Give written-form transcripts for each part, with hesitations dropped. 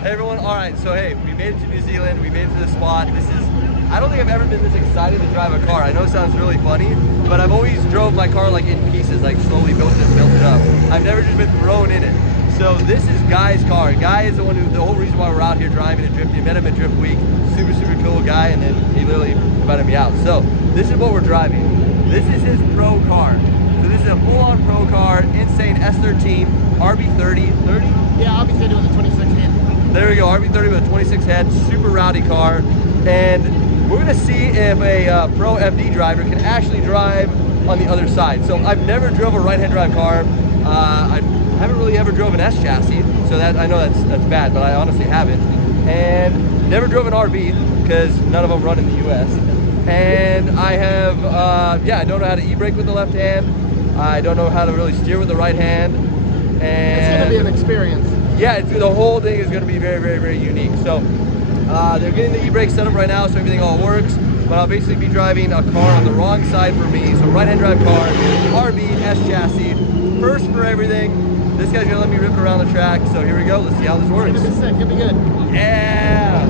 Hey everyone, alright, so hey, we made it to New Zealand, we made it to the spot. I don't think I've ever been this excited to drive a car. I know it sounds really funny, but I've always drove my car like in pieces, like slowly built it up. I've never just been thrown in it. So this is Guy's car. Guy is the whole reason why we're out here driving and drifting. Met him at Drift Week, super cool guy, and then he literally invited me out. So this is what we're driving. This is his pro car. So this is a full-on pro car, insane S13, RB30, 30? Yeah, RB30 with a 26 head. There we go, RB30 with a 26 head, super rowdy car. And we're gonna see if a pro FD driver can actually drive on the other side. So I've never drove a right-hand drive car. I haven't really ever drove an S chassis, so that I know that's bad, but I honestly haven't. And never drove an RB because none of them run in the US. And I have, I don't know how to e-brake with the left hand. I don't know how to really steer with the right hand. And it's gonna be an experience. Yeah, the whole thing is going to be very unique. So they're getting the e-brake set up right now, so everything all works. But I'll basically be driving a car on the wrong side for me. So right-hand drive car, RB, S chassis, first for everything. This guy's going to let me rip it around the track. So here we go. Let's see how this works. It's gonna be sick. It'll be good. Yeah.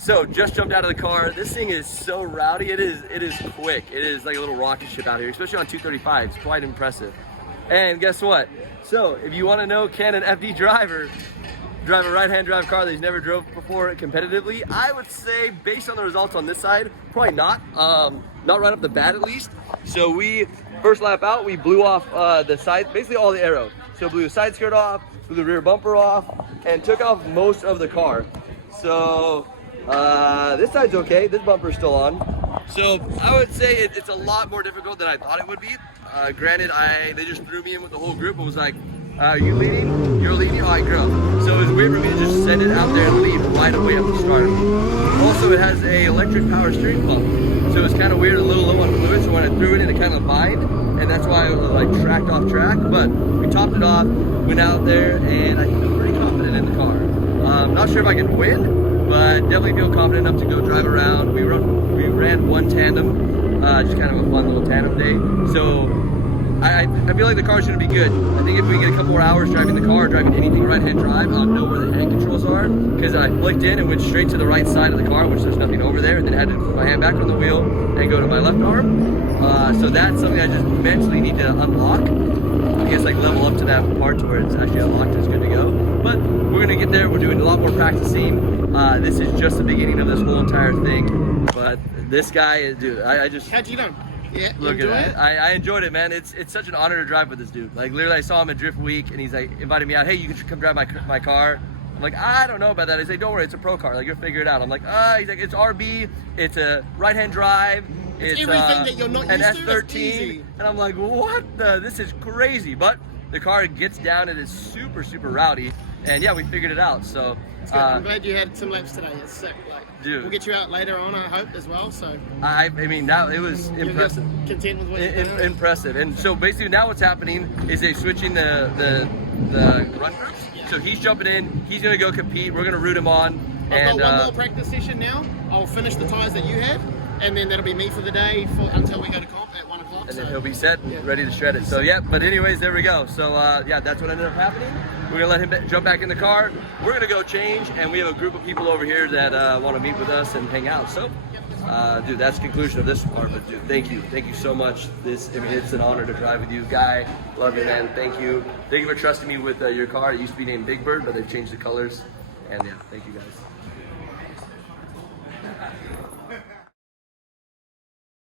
So just jumped out of the car. This thing is so rowdy. It is quick. It is like a little rocket ship out here, especially on 235. It's quite impressive. And guess what? So if you want to know, can an FD driver drive a right-hand drive car that he's never drove before competitively? I would say, based on the results on this side, probably not. Not right off the bat, at least. So we first lap out, we blew off the side, basically all the aero. So blew the side skirt off, blew the rear bumper off, and took off most of the car. So this side's okay, this bumper's still on. So I would say it's a lot more difficult than I thought it would be. Granted, they just threw me in with the whole group and was like, you leading? You're leading? All right, girl. So it was weird for me to just send it out there and lead right away at the start. Also, it has a electric power steering pump. So it's kind of weird, a little low on fluid. So when I threw it in, it kind of lined, and that's why it was like tracked off track. But we topped it off, went out there, and I feel pretty confident in the car. Not sure if I can win, but definitely feel confident enough to go drive around. We ran one tandem, just kind of a fun little tandem day. So I feel like the car's gonna be good. I think if we get a couple more hours driving the car, driving anything right-hand drive, I'll know where the hand controls are. Because I flicked in and went straight to the right side of the car, which there's nothing over there, and then had to put my hand back on the wheel and go to my left arm. So that's something I just mentally need to unlock. I guess like level up to that part to where it's actually unlocked and it's good to go. But we're gonna get there. We're doing a lot more practicing. This is just the beginning of this whole entire thing. But this guy, dude, I just... How'd you do? Yeah, you Look enjoy at it? that. I enjoyed it, man. It's such an honor to drive with this dude. Like literally, I saw him at Drift Week, and he's like invited me out. Hey, you can come drive my car. I'm like, I don't know about that. He's like, don't worry, it's a pro car. Like you'll figure it out. I'm like, he's like, it's RB. It's a right-hand drive. It's everything that you're not an used to, that's S13. easy. And I'm like, what the? This is crazy. But the car gets down and is super, super rowdy. And yeah, we figured it out. So. It's good. I'm glad you had some laps today. It's sick. Like, dude, we'll get you out later on, I hope, as well. So I mean, now it was impressive. Content with what you're doing. Impressive. And so basically now what's happening is they're switching the run groups. Yeah. So he's jumping in. He's gonna go compete. We're gonna root him on. I've got one more practice session now. I'll finish the tyres that you had, and then that'll be me for the day until we go to comp at 1 o'clock. And then he'll be set, ready to shred it. So yeah, but anyways, there we go. So yeah, that's what ended up happening. We're gonna let him jump back in the car. We're gonna go change, and we have a group of people over here that want to meet with us and hang out. So, dude, that's the conclusion of this part. But dude, thank you so much. I mean, it's an honor to drive with you, Guy. Love you, man. Thank you for trusting me with your car. It used to be named Big Bird, but they've changed the colors. And yeah, thank you guys.